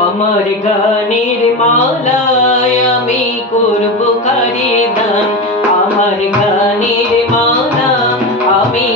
আমার গানের মালায় আমি করব কারি দান আমার গানের মালা আমি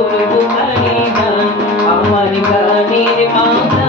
করব আমার গানের মাথা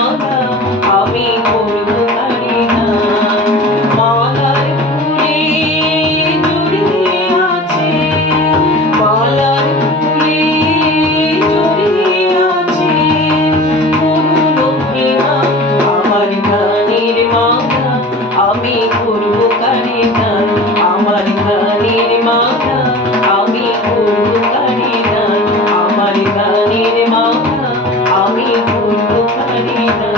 জানের আমি ভুল পারি না।